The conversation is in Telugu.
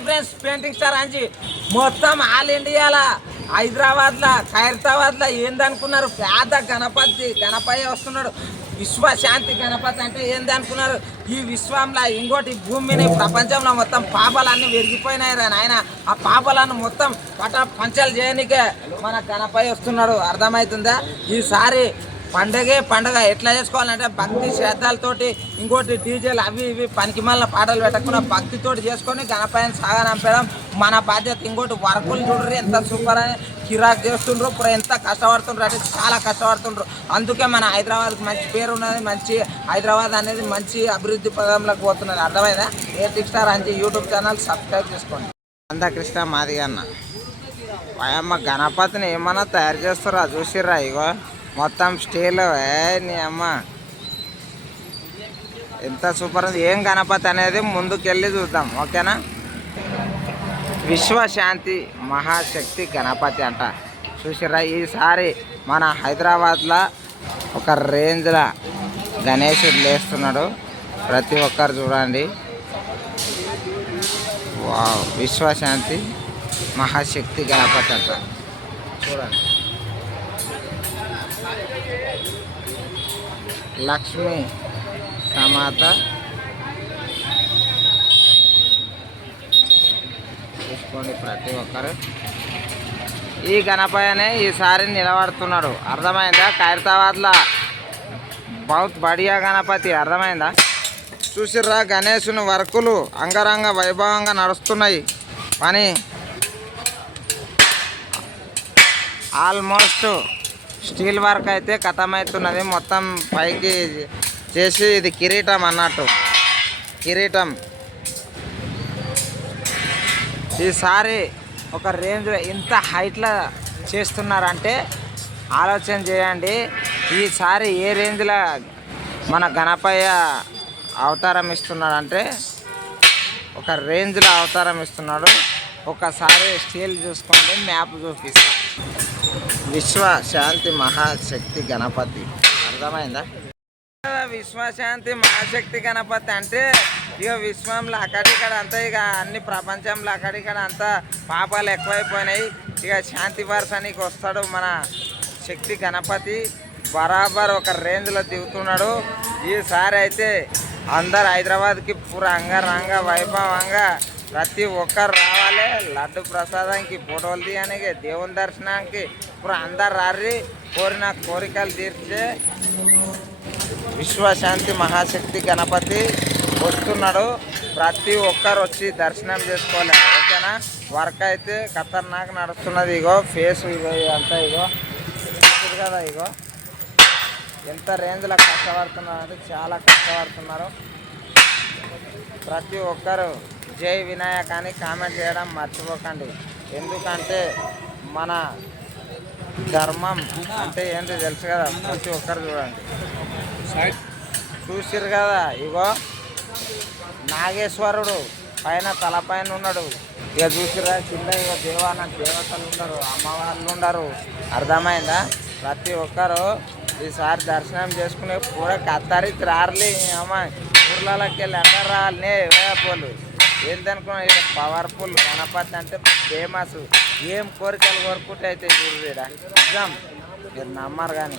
Hi friends painting star Anji మొత్తం ఆల్ ఇండియాలో హైదరాబాద్లో ఖైరతాబాద్లో ఏందనుకున్నారు? పేద గణపతి గణపతి వస్తున్నాడు. విశ్వశాంతి గణపతి అంటే ఏంది అనుకున్నారు ఈ విశ్వంలో ఇంకోటి భూమిని ప్రపంచంలో మొత్తం పాపాలన్నీ విరిగిపోయినాయి రా నాయన. ఆ పాపాలను మొత్తం పట పంచలు చేయనికే మన గణపతి వస్తున్నాడు. అర్థమవుతుందా? ఈసారి పండగే పండగ ఎట్లా చేసుకోవాలంటే భక్తి శ్రద్ధలతోటి ఇంకోటి డీజేలు అవి ఇవి పనికి మళ్ళీ పాటలు పెట్టకుండా భక్తితోటి చేసుకొని గణపతిని సాగనంపడం మన బాధ్యత. ఇంకోటి వర్కులు చూడరు ఎంత సూపర్ అని కిరాక్ చేస్తుండ్రు ఇప్పుడు ఎంత కష్టపడుతుండ్రు అంటే చాలా కష్టపడుతుండ్రు. అందుకే మన హైదరాబాద్కి మంచి పేరు ఉన్నది మంచి హైదరాబాద్ అనేది మంచి అభివృద్ధి పదంలోకి పోతున్నది. అర్థమైందా? ఏ star Anji YouTube channel subscribe చేసుకోండి. అందకృష్ణ మాది అన్న అమ్మ గణపతిని ఏమన్నా తయారు చేస్తారా? చూసిర్రా ఇగో. మొత్తం స్టీల్ ఏ నీ అమ్మ. ఎంత సూపర్ ఉంది. ఏం గణపతి అనేది ముందుకెళ్ళి చూద్దాం ఓకేనా? విశ్వశాంతి మహాశక్తి గణపతి అంట. చూసిరా ఈసారి మన హైదరాబాద్లో ఒక రేంజ్లో గణేశుడు లేస్తున్నాడు. ప్రతి ఒక్కరు చూడండి. వావ్ విశ్వశాంతి మహాశక్తి గణపతి అంట. చూడండి. లక్ష్మి సమాత. చూసుకోండి ప్రతి ఒక్కరు. ఈ గణపయనే ఈసారి నిలబడుతున్నాడు. అర్థమైందా? ఖైరతాబాద్లో. బౌత్ బడియా గణపతి అర్థమైందా? చూసిర్రా గణేశుని వర్కులు అంగరంగ వైభవంగా నడుస్తున్నాయి. పని. ఆల్మోస్ట్ స్టీల్ వర్క్ అయితే కథమవుతున్నది. మొత్తం పైకి చేసి ఇది కిరీటం అన్నట్టు. కిరీటం. ఈసారి ఒక రేంజ్ ఇంత హైట్లో చేస్తున్నారంటే ఆలోచన చేయండి. ఈసారి ఏ రేంజ్లో మన గణపయ్య అవతారం ఇస్తున్నాడంటే ఒక రేంజ్లో అవతారం ఇస్తున్నాడు. ఒకసారి స్టీల్ చూసుకోండి మ్యాప్ చూపిస్తా. విశ్వ శాంతి మహాశక్తి గణపతి. అర్థమైందా? విశ్వశాంతి మహాశక్తి గణపతి అంటే ఇక విశ్వంలో అక్కడిక్కడ అంతా ఇక అన్ని ప్రపంచంలో అక్కడిక్కడ అంతా పాపాలు ఎక్కువైపోయినాయి. ఇక శాంతి పరచానికి వస్తాడు మన శక్తి గణపతి. బరాబర్ ఒక రేంజ్లో దిగుతున్నాడు. ఈసారి అయితే అందరు హైదరాబాద్కి పూర అంగరంగ వైభవంగా ప్రతి ఒక్కరు రావాలి. లడ్డు ప్రసాదానికి ఫోటోలు తీయడానికి దేవుని దర్శనానికి ఇప్పుడు అందరు రారి కోరిన కోరికలు తీర్చే విశ్వశాంతి మహాశక్తి గణపతి వస్తున్నాడు. ప్రతి ఒక్కరు వచ్చి దర్శనం చేసుకోవాలి. ఓకేనా? వర్క్ అయితే ఖతర్నాక్ నడుస్తున్నది. ఇగో ఫేస్ ఇగో అంతా ఇగో. కదా ఇగో. ఎంత రేంజ్లో కష్టపడుతున్నారు అంటే చాలా కష్టపడుతున్నారు. ప్రతి ఒక్కరు జై వినాయక్ అని కామెంట్ చేయడం మర్చిపోకండి. ఎందుకంటే మన ధర్మం అంటే ఏంటో తెలుసు కదా ప్రతి ఒక్కరు చూడండి. చూసిరు కదా ఇగో నాగేశ్వరుడు పైన తలపైన ఉన్నాడు. ఇక చూసిరా కింద ఇక దేవాన దేవతలు ఉండరు అమ్మవార్లు ఉండరు. అర్థమైందా? ప్రతి ఒక్కరు ఈసారి దర్శనం చేసుకునే పూర కత్తరి రారలి అమ్మాయి ఊర్లలోకి వెళ్ళి అందరు రాలే ఏందనుకున్నా ఇక్కడ పవర్ఫుల్ గణపతి అంటే ఫేమస్ ఏం కోరికలు కోరుకుంటే అయితే చూడు ఇక్కడ నిజం. మీరు నమ్మరు కానీ.